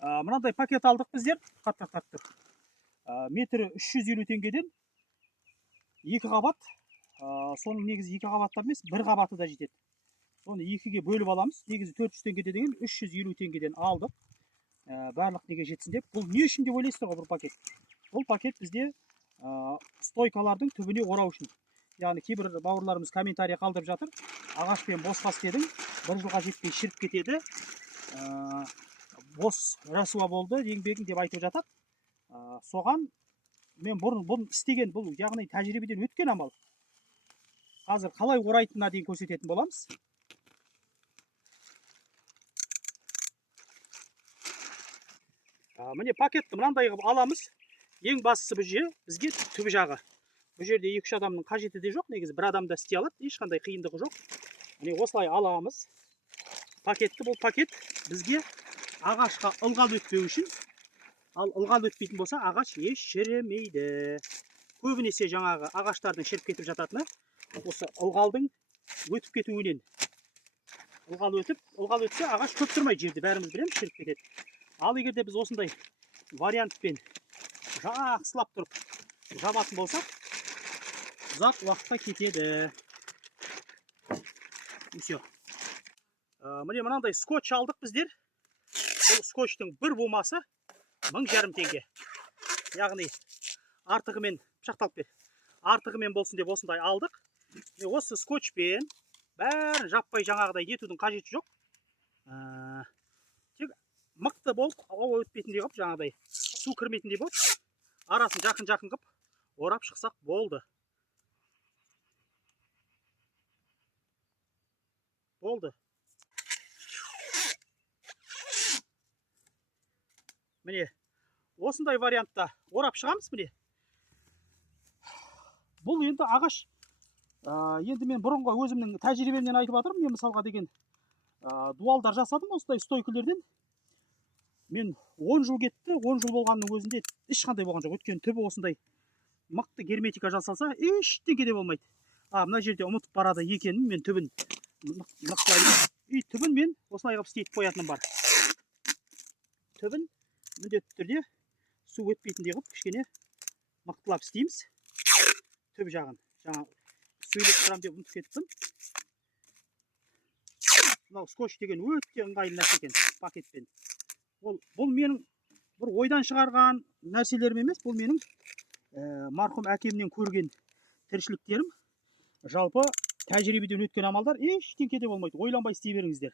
Мынандай пакет алдық біздер. Қаттық. Метрі 350 теңгеден 2 қабат. Соның негізі 2 қабаттан емес, 1 қабаты да жетеді. Соны 2-ге бөліп аламыз. Негізі 400 теңгеде деген 350 теңгеден алдық. Барлық неге жетсін деп. Бұл не үшін деп ойлайсыздар ғой бұл пакет? Бұл пакет бізде стойкалардың түбіне орау үшін. Яғни кейбір бауырларымыз комментарий қалдырып жатыр. Ағашпен босқа істедің, 1 жылға жетпей шіріп кетеді. Бос рәсуа болды, еңбегің деп айтып жатыр. Соған мен бұны істеген, бұл яғни тәжірибеден өткен амал. Қазір қалай орайтынына дейін көрсететін боламыз. Міне пакетті мынандай қылып аламыз. Ең бастысы бізге түбі жағы. Бұл жерде 2-3 адамның қажеті де жоқ, негізі бір адам да істей алады, ешқандай қиындығы жоқ. Міне осылай аламыз. Пакетті, бұл пакет бізге ағашқа ылғал өтпеу үшін. Ал ылғал өтпейтін болса, ағаш еш шірімейді. Көбінесе жаңағы ағаштардың шіріп кетіп жататыны осы ылғалдың өтіп кетуінен. Ылғал өтсе ағаш көп тұрмайды жерде, бәріміз білеміз, шіріп кетеді. Ал егерде біз осындай вариантпен жақсылап тұрып жабатын болсақ, ұзақ уақытқа кетеді. Міне мынандай скотч алдық біздер. Бұл скотчтың бір бумасы 1,5 теңге. Яғни артығымен, пышақталып бер. Артығымен болсын деп осындай алдық. Осы скотчпен бәрін жаппай жаңағыдай етудің қажеті жоқ. Тек мықты болып, ауа өтпейтіндей қылып, жаңағыдай су кірмейтіндей болып, арасын жақын қылып орап шықсақ болды. Міне, осындай вариантта орап шығамыз міне. Бұл енді ағаш, енді мен бұрынғы өзімнің тәжірибемнен айтып жатырмын. Мен мысалға деген дуалдар жасадым осындай стойкілерден. Мен 10 жыл кетті, 10 жыл болғанның өзінде ешқандай болған жоқ. Өткен түбі осындай мықты герметика жасалса, ештеңе де болмайды. Мына жерде ұмытып барады екенін, мен түбін нықтылаймын. Түбін мен осылай қылып істейтіп қоятыным бар. Түбін міндетті түрде су өтпейтіндей қылып кішкене мықтылап істейміз. Түбі жағын. Жаңа сөйлеп тұрам деп ұмытып кетіппін. Мынау скотч деген өте ыңғайлы нәрсе екен пакетпен. Бұл менің бір ойдан шығарған нәрселерім емес, бұл менің марқұм әкемнен көрген тіршіліктерім. Жалпы тәжірибеден өткен амалдар ештеңе де болмайды. Ойланбай істей беріңіздер.